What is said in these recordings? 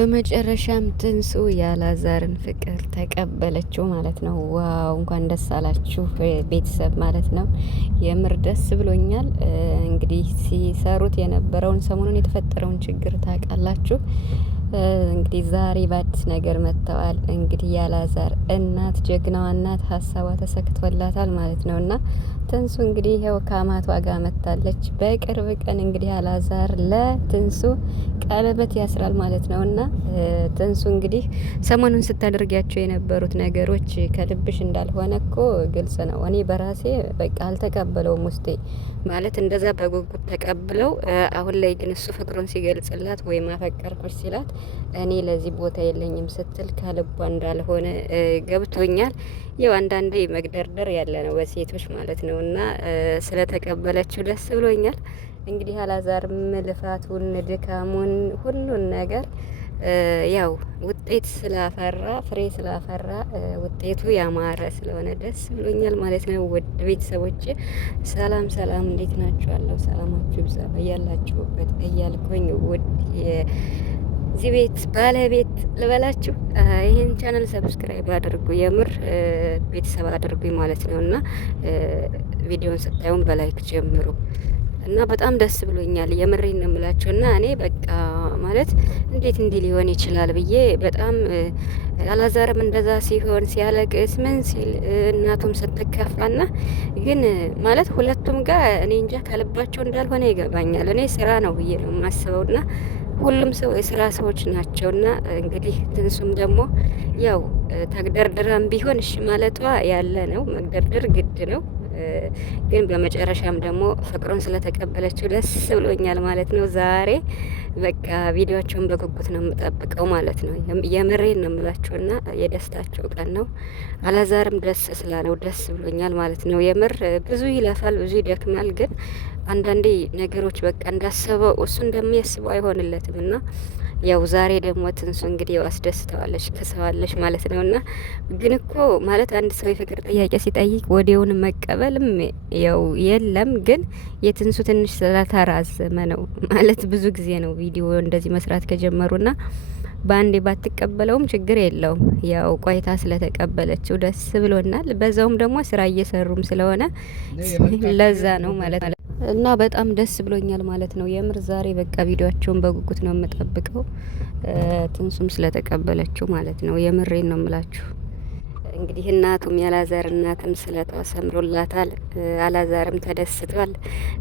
በመጨረሻም ትንሱ የአላዛርን ፍቅር ተቀበለችው ማለት ነው። ዋው እንኳን ደስ አላችሁ ቤተሰብ ማለት ነው። የምር ደስ ብሎኛል። እንግዲህ ሲሰሩት የነበረውን ሰሞኑን የተፈጠረውን ችግር ታውቃላችሁ። እንግዲህ ዛሬ በአዲስ ነገር መጥተዋል። እንግዲህ የአላዛር እናት ጀግናዋ እናት ሀሳቧ ተሰክቶላታል ማለት ነው። እና ትንሱ እንግዲህ ይኸው ከአማቷ ጋር መጥታለች። በቅርብ ቀን እንግዲህ አላዛር ለትንሱ ቀለበት ያስራል ማለት ነው። እና ትንሱ እንግዲህ ሰሞኑን ስታደርጊያቸው የነበሩት ነገሮች ከልብሽ እንዳልሆነ እኮ ግልጽ ነው። እኔ በራሴ በቃ አልተቀበለውም ውስጤ ማለት እንደዛ በጉጉት ተቀብለው፣ አሁን ላይ ግን እሱ ፍቅሩን ሲገልጽላት ወይም አፈቀርኩሽ ሲላት እኔ ለዚህ ቦታ የለኝም ስትል ከልቧ እንዳልሆነ ገብቶኛል። ያው አንዳንዴ መግደርደር ያለ ነው በሴቶች ማለት ነው። እና ስለተቀበለችው ደስ ብሎኛል። እንግዲህ አላዛርም ልፋቱን ድካሙን ሁሉን ነገር ያው ውጤት ስላፈራ ፍሬ ስላፈራ ውጤቱ ያማረ ስለሆነ ደስ ብሎኛል ማለት ነው። ውድ ቤተሰቦች ሰላም ሰላም፣ እንዴት ናችኋለሁ? ሰላማችሁ ይብዛ በያላችሁበት እያልኩኝ ውድ እዚህ ቤት ባለቤት ልበላችሁ፣ ይህን ቻናል ሰብስክራይብ አድርጉ፣ የምር ቤተሰብ አድርጉኝ ማለት ነው። እና ቪዲዮን ስታዩን በላይክ ጀምሩ እና በጣም ደስ ብሎኛል። የምሬን ነው የምላችሁ። እና እኔ በቃ ማለት እንዴት እንዲህ ሊሆን ይችላል ብዬ በጣም አላዛርም እንደዛ ሲሆን ሲያለቅስ ምን ሲል እናቱም ስትከፋና ግን ማለት ሁለቱም ጋር እኔ እንጃ ከልባቸው እንዳልሆነ ይገባኛል። እኔ ስራ ነው ብዬ ነው የማስበውና ሁሉም ሰው የስራ ሰዎች ናቸውና እንግዲህ ትንሱም ደግሞ ያው ተግደርድራም ቢሆን እሺ ማለቷ ያለ ነው። መግደርድር ግድ ነው። ግን በመጨረሻም ደግሞ ፍቅሩን ስለተቀበለችው ደስ ብሎኛል ማለት ነው። ዛሬ በቃ ቪዲዮቸውን በጉጉት ነው የምጠብቀው ማለት ነው። የምሬን ነው የምላችሁና የደስታቸው ቀን ነው። አላዛርም ደስ ስላለው ደስ ብሎኛል ማለት ነው። የምር ብዙ ይለፋል፣ ብዙ ይደክማል። ግን አንዳንዴ ነገሮች በቃ እንዳሰበው እሱ እንደሚያስበው አይሆንለትም እና ያው ዛሬ ደግሞ ትንሱ እንግዲህ አስደስተዋለች ክሰዋለች ማለት ነው። እና ግን እኮ ማለት አንድ ሰው የፍቅር ጥያቄ ሲጠይቅ ወዲያውን መቀበልም ያው የለም። ግን የትንሱ ትንሽ ስለተራዘመ ነው ማለት ብዙ ጊዜ ነው ቪዲዮ እንደዚህ መስራት ከጀመሩና በአንዴ ባትቀበለውም ችግር የለውም። ያው ቆይታ ስለተቀበለችው ደስ ብሎናል። በዛውም ደግሞ ስራ እየሰሩም ስለሆነ ለዛ ነው ማለት ነው። እና በጣም ደስ ብሎኛል ማለት ነው። የምር ዛሬ በቃ ቪዲዮአቸውን በጉጉት ነው የምጠብቀው፣ ትንሱም ስለተቀበለችው ማለት ነው። የምሬን ነው የምላችሁ። እንግዲህ እናቱም የአላዛር እናትም ስለቷ ሰምሮላታል። አላዛርም ተደስቷል።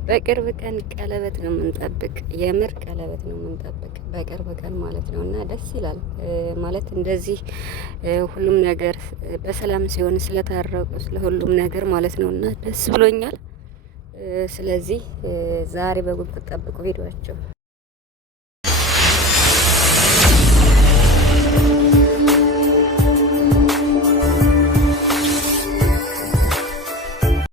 በቅርብ ቀን ቀለበት ነው የምንጠብቅ፣ የምር ቀለበት ነው የምንጠብቅ በቅርብ ቀን ማለት ነው። እና ደስ ይላል ማለት እንደዚህ ሁሉም ነገር በሰላም ሲሆን ስለታረቁ ስለሁሉም ነገር ማለት ነው። እና ደስ ብሎኛል። ስለዚህ ዛሬ በጉጉት ጠብቁ ቪዲዮአቸው።